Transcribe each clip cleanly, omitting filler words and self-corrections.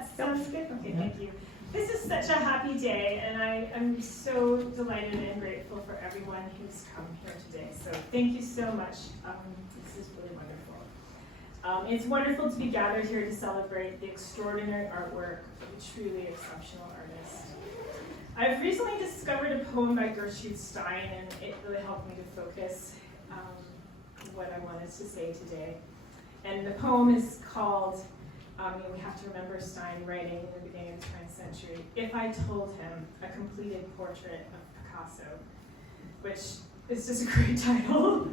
That sounds good. Okay, thank you. This is such a happy day, and I am so delighted and grateful for everyone who's come here today. So thank you so much. This is really wonderful. It's wonderful to be gathered here to celebrate the extraordinary artwork of a truly exceptional artist. I've recently discovered a poem by Gertrude Stein, and it really helped me to focus what I wanted to say today. And the poem is called, we have to remember Stein writing in the beginning of the 20th century, If I Told Him, a Completed Portrait of Picasso, which is just a great title.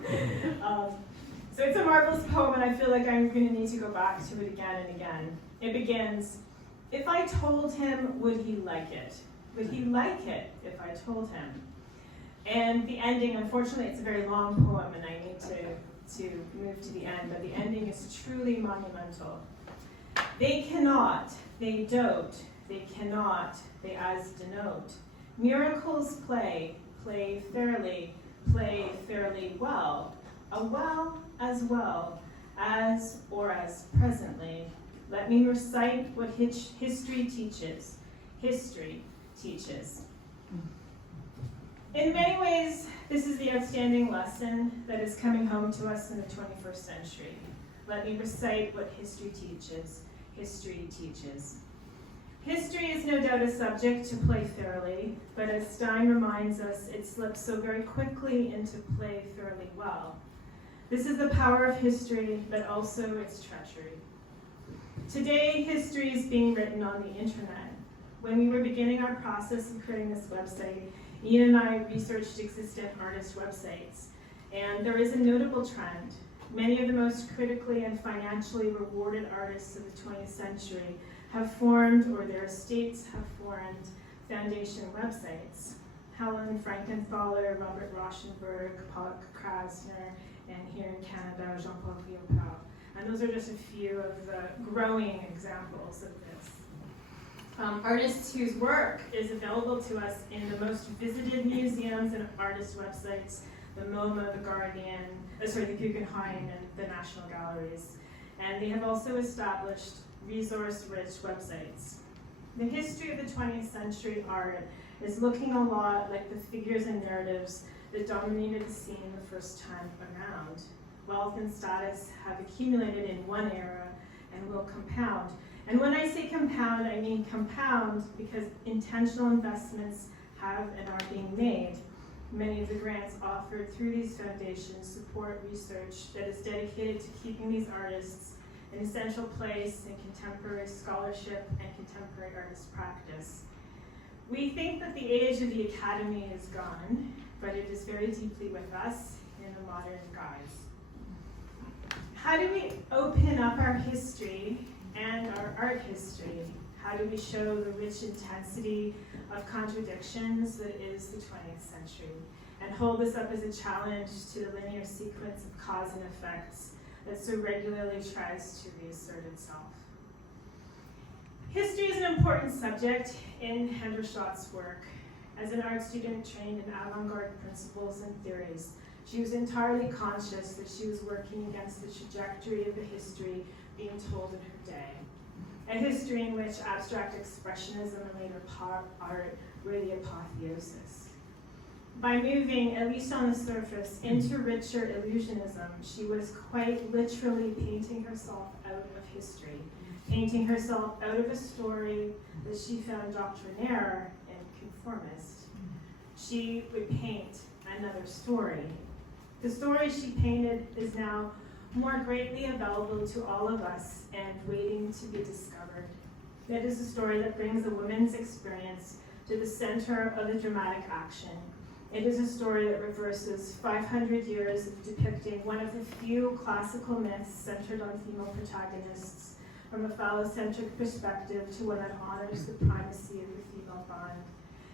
So it's a marvelous poem, and I feel like I'm going to need to go back to it again and again. It begins, if I told him, would he like it? Would he like it if I told him? And the ending, unfortunately, it's a very long poem, and I need to move to the end, but the ending is truly monumental. They cannot, they dote, they cannot, they as denote. Miracles play fairly well, a well as or as presently. Let me recite what history teaches. History teaches. In many ways, this is the outstanding lesson that is coming home to us in the 21st century. Let me recite what history teaches. History teaches. History is no doubt a subject to play fairly, but as Stein reminds us, it slips so very quickly into play fairly well. This is the power of history, but also its treachery. Today, history is being written on the internet. When we were beginning our process of creating this website, Ian and I researched existing artist websites, and there is a notable trend. Many of the most critically and financially rewarded artists of the 20th century have formed, or their estates have formed, foundation websites. Helen Frankenthaler, Robert Rauschenberg, Paul Krasner, and here in Canada, Jean-Paul Riopel. And those are just a few of the growing examples of this. Artists whose work is available to us in the most visited museums and artist websites, the MoMA, the Guardian, the Guggenheim, and the National Galleries. And they have also established resource-rich websites. The history of the 20th century art is looking a lot like the figures and narratives that dominated the scene the first time around. Wealth and status have accumulated in one era and will compound. And when I say compound, I mean compound because intentional investments have and are being made. Many of the grants offered through these foundations support research that is dedicated to keeping these artists an essential place in contemporary scholarship and contemporary artist practice. We think that the age of the academy is gone, but it is very deeply with us in a modern guise. How do we open up our history and our art history? How do we show the rich intensity of contradictions that is the 20th century and hold this up as a challenge to the linear sequence of cause and effects that so regularly tries to reassert itself? History is an important subject in Hendershot's work. As an art student trained in avant-garde principles and theories, she was entirely conscious that she was working against the trajectory of the history being told in her day. A history in which abstract expressionism and later pop art were the apotheosis. By moving, at least on the surface, into richer illusionism, she was quite literally painting herself out of history, painting herself out of a story that she found doctrinaire and conformist. She would paint another story. The story she painted is now more greatly available to all of us and waiting to be discovered. It is a story that brings a woman's experience to the center of the dramatic action. It is a story that reverses 500 years of depicting one of the few classical myths centered on female protagonists from a phallocentric perspective to one that honors the primacy of the female bond.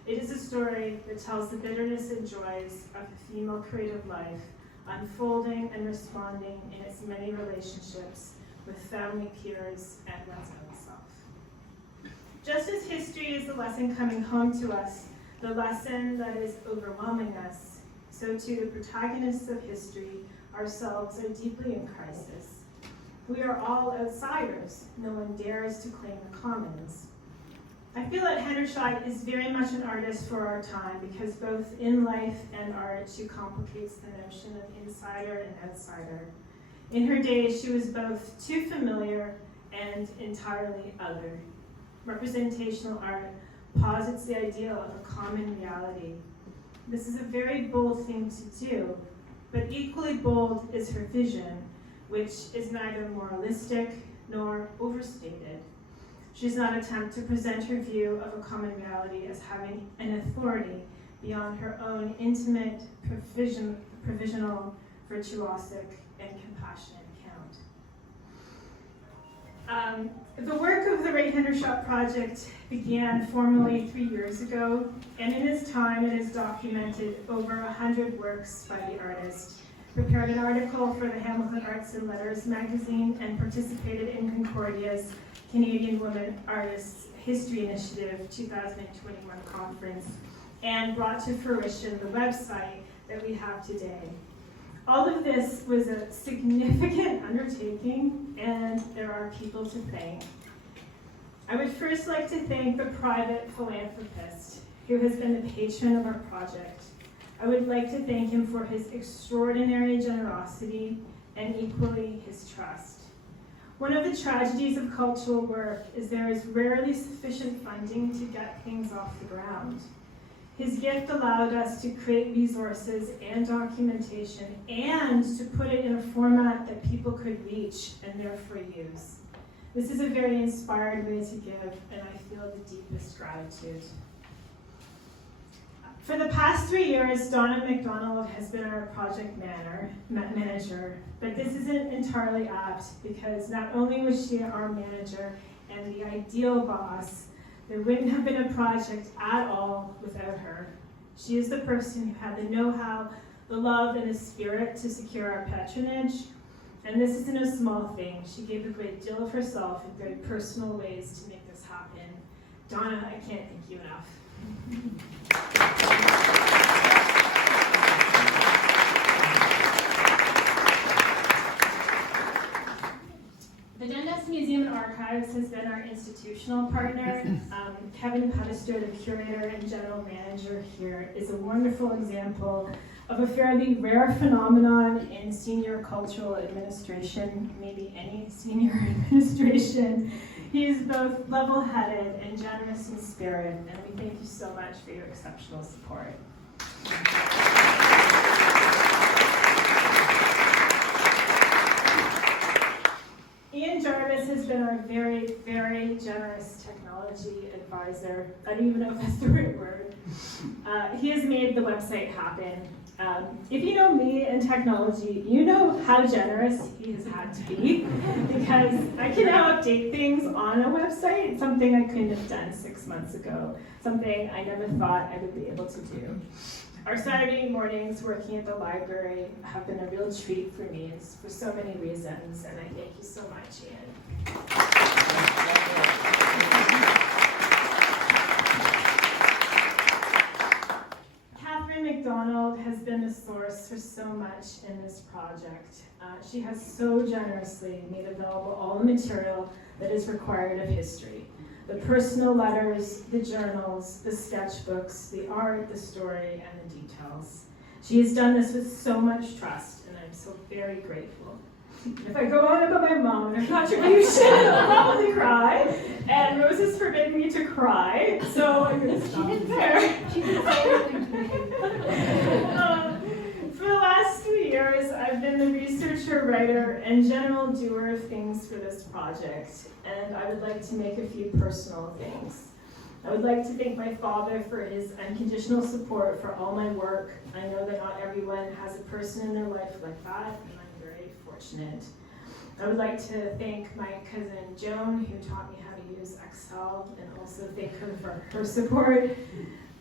It is a story that tells the bitterness and joys of the female creative life, unfolding and responding in its many relationships with family, peers, and one's own self. Just as history is the lesson coming home to us, the lesson that is overwhelming us, so too the protagonists of history ourselves are deeply in crisis. We are all outsiders. No one dares to claim the commons. I feel that Hendershot is very much an artist for our time because both in life and art, she complicates the notion of insider and outsider. In her day, she was both too familiar and entirely other. Representational art posits the ideal of a common reality. This is a very bold thing to do, but equally bold is her vision, which is neither moralistic nor overstated. She does not attempt to present her view of a common reality as having an authority beyond her own intimate, provisional, virtuosic, and compassionate account. The work of the Rae Hendershot project began formally 3 years ago, and in its time it has documented over 100 works by the artist, prepared an article for the Hamilton Arts and Letters magazine, and participated in Concordia's Canadian Women Artists History Initiative 2021 conference, and brought to fruition the website that we have today. All of this was a significant undertaking, and there are people to thank. I would first like to thank the private philanthropist who has been the patron of our project. I would like to thank him for his extraordinary generosity and equally his trust. One of the tragedies of cultural work is there is rarely sufficient funding to get things off the ground. His gift allowed us to create resources and documentation and to put it in a format that people could reach and therefore use. This is a very inspired way to give, and I feel the deepest gratitude. For the past 3 years, Donna McDonald has been our project manager, but this isn't entirely apt because not only was she our manager and the ideal boss, there wouldn't have been a project at all without her. She is the person who had the know-how, the love, and the spirit to secure our patronage, and this isn't a small thing. She gave a great deal of herself in very personal ways to make this happen. Donna, I can't thank you enough. The Dundas Museum and Archives has been our institutional partner. Kevin Pedister, the curator and general manager here, is a wonderful example of a fairly rare phenomenon in senior cultural administration, maybe any senior administration. He is both level-headed and generous in spirit, and we thank you so much for your exceptional support. Jarvis has been our very, very generous technology advisor. I don't even know if that's the right word. He has made the website happen. If you know me and technology, you know how generous he has had to be, because I can now update things on a website, something I couldn't have done 6 months ago, something I never thought I would be able to do. Our Saturday mornings working at the library have been a real treat for me for so many reasons, and I thank you so much, Ian. McDonald has been a source for so much in this project. She has so generously made available all the material that is required of history. The personal letters, the journals, the sketchbooks, the art, the story, and the details. She has done this with so much trust, and I'm so very grateful. If I go on about my mom and her contribution, I'll probably cry. And Rose has forbidden me to cry, so I'm going to stop there. She didn't say anything to me. For the last 2 years, I've been the researcher, writer, and general doer of things for this project, and I would like to make a few personal things. I would like to thank my father for his unconditional support for all my work. I know that not everyone has a person in their life like that, and I'm very fortunate. I would like to thank my cousin Joan, who taught me how to use Excel, and also thank her for her support.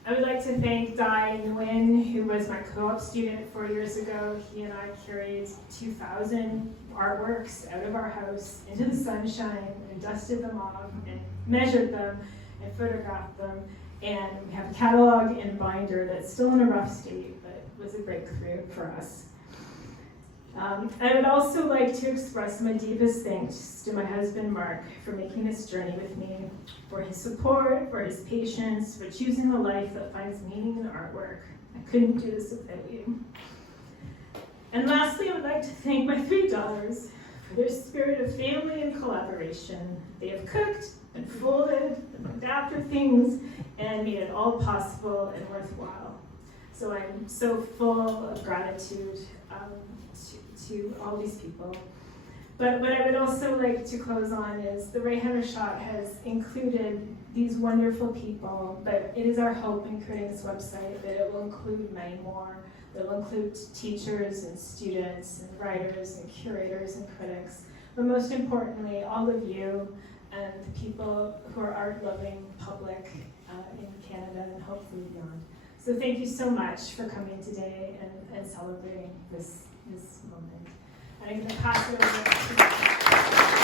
I would like to thank Dai Nguyen, who was my co-op student 4 years ago. He and I carried 2,000 artworks out of our house into the sunshine and dusted them off and measured them and photographed them. And we have a catalog and binder that's still in a rough state, but it was a breakthrough for us. I would also like to express my deepest thanks to my husband, Mark, for making this journey with me, for his support, for his patience, for choosing a life that finds meaning in artwork. I couldn't do this without you. And lastly, I would like to thank my 3 daughters for their spirit of family and collaboration. They have cooked and folded and looked after things and made it all possible and worthwhile. So I'm so full of gratitude to all these people. But what I would also like to close on is the Rae Hendershot has included these wonderful people, but it is our hope in creating this website that it will include many more. That will include teachers and students and writers and curators and critics, but most importantly, all of you and the people who are art-loving public in Canada and hopefully beyond. So thank you so much for coming today and celebrating this moment. And I'm going to pass it over to